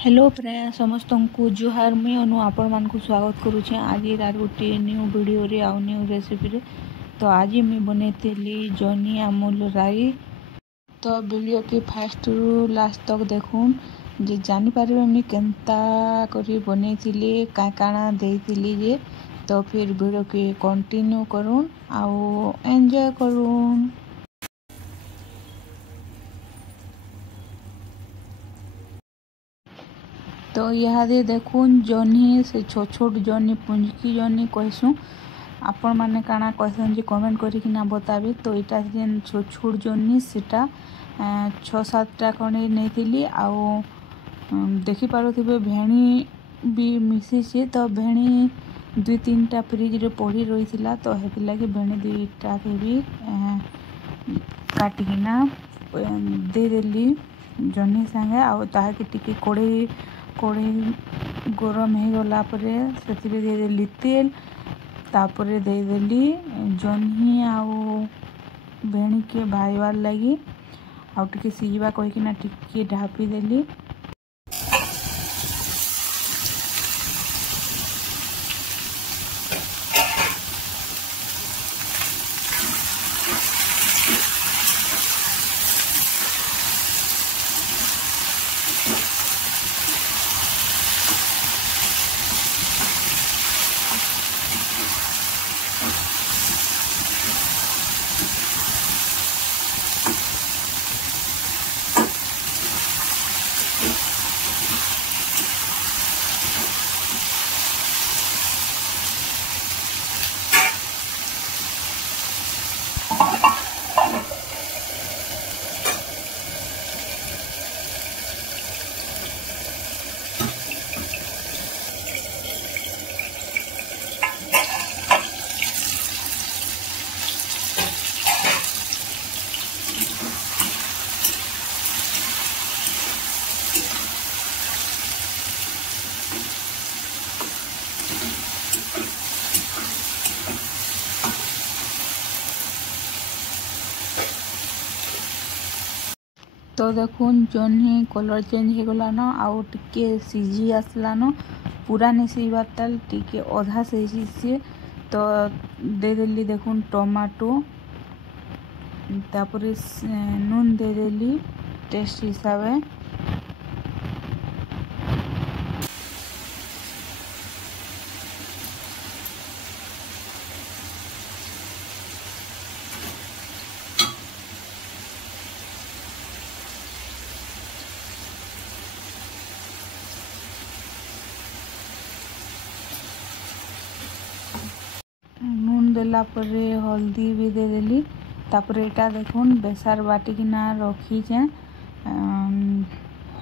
Hello प्राय समस्त को जुहार मुई अनु आपण मान को स्वागत करुचे आज आर गोटे न्यू वीडियो रे आ न्यू रेसिपी रे। तो आज मैं बनैली जनी अमूल राई। तो वीडियो के फास्ट रु लास्ट तक देखून जे जानी पारे मुई केनता करी बनैली का काना देइतिली जे। तो फिर वीडियो के कंटिन्यू करूँ आउ एंजॉय करूँ। तो इहादे देखून जनी से छोट छोट जनी पुंजकी जनी कहसूँ आपण माने काना कहसन जे कमेंट करी ना बताबे। तो इटा जेन छोट छोट जनी सेटा 6-7टा खणे नेथिली आउ देखि पारुथिबे भेणी भी मिसिছে। तो भेणी 2-3टा फ्रिज रे पड़ी रहिथिला तो हेति लागि भेणी 2टा के भी काटिकिना दे देली जनी संगे आउ ताहा के टिके कोड़े गरम हो गला परे सेतिरे दे देली तेल तापरे दे देली जनी आउ भेणी के भाईवार लगी आउ टिके सिजिबा कहिकिना टिके ढापी देली। तो देखून जनी कलर चेंज हो गला न आउ टिके सीझी आसला न पूरा नहीं सीझबार ताल टिके अधा सीझी से। तो दे देली देखून टमाटो तापरे नून दे देली टेस्ट हिसाबे। नून देला परे हल्दी भी दे देली तापरे एटा देखून बेसार बाटिकिना रखीचे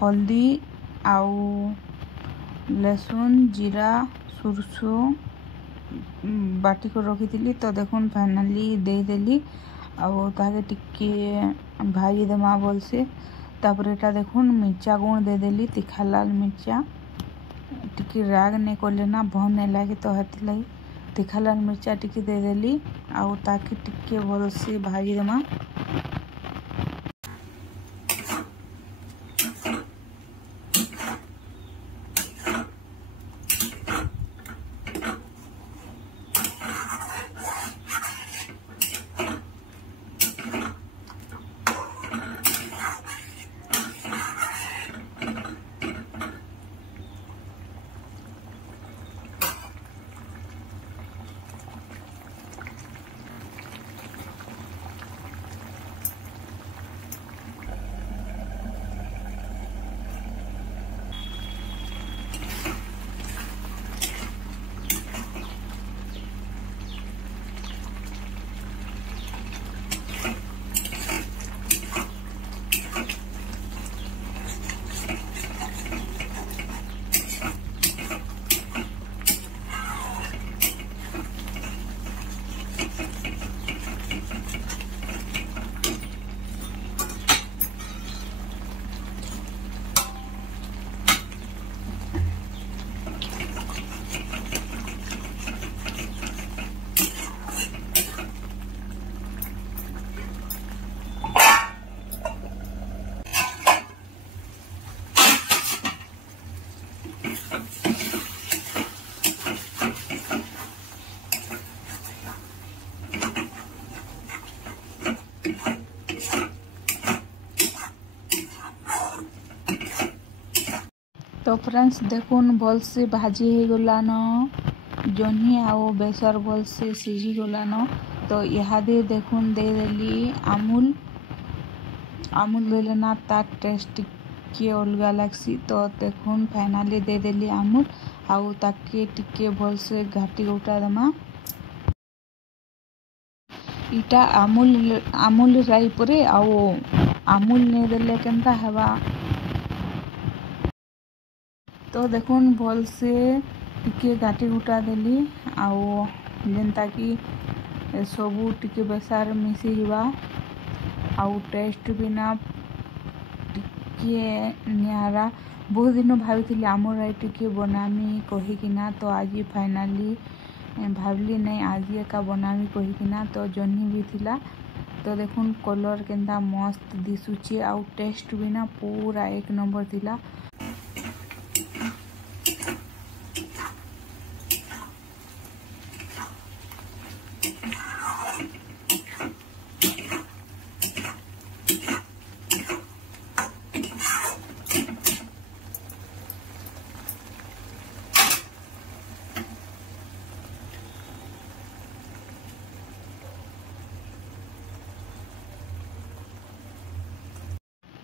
हल्दी आउ लहसुन जीरा सुरसो बाटी को रखी। तो देखून फाइनली दे देली आउ ताके टिके भाजी देमा बोल से। तापरे एटा देखून मिर्चा गुण दे देली तीखा लाल मिर्चा टिके राग नहीं करले ना भन नहीं लगे तो हेति लगी तीखा लाल मिर्चा टिके दे देली आउ ताके टिके भल से भाजी देमा। तो फ्रेंड्स देखुन भल से भाजी हो गलान जह्नी आउ बेसर भल से सीझी गलान। तो इहादे देखुन दे देली अमूल देले ना तार टेस्ट टिके अलगा लागसी। तो देखुन फाइनाली दे देली अमूल आउ ताके टिके भल से घाटी उठा दमा। इटा अमूल राई परे आउ अमूल नहीं देले केनता हवा। तो देखुन भल से टिके घाटी उठा देली आउ जेनता कि सबू टिके बेसार मिसी हुआ आउ टेस्ट भी ना टिके नियारा। बहुत दिन भावी अमूल राई टिके बनामी कहीकिना। तो आज फाइनाली भावली नहीं आज एका बनामी कहीकिना। तो जह्नी भी थिला। तो देखुन कलर केनता मस्त दिसुचे आउ टेस्ट भी ना पूरा एक नंबर थिला।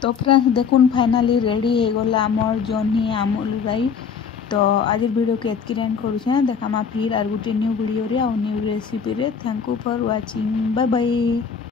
तो फ्रेंड्स देखुन फाइनाली रेडी हो गला आमर जह्नी अमूल राई। तो आज वीडियो के एतकी एंड करूछे। देखामा फिर आर गुटे न्यू वीडियो रे और न्यू रेसिपी रे। Thank you for watching. Bye bye.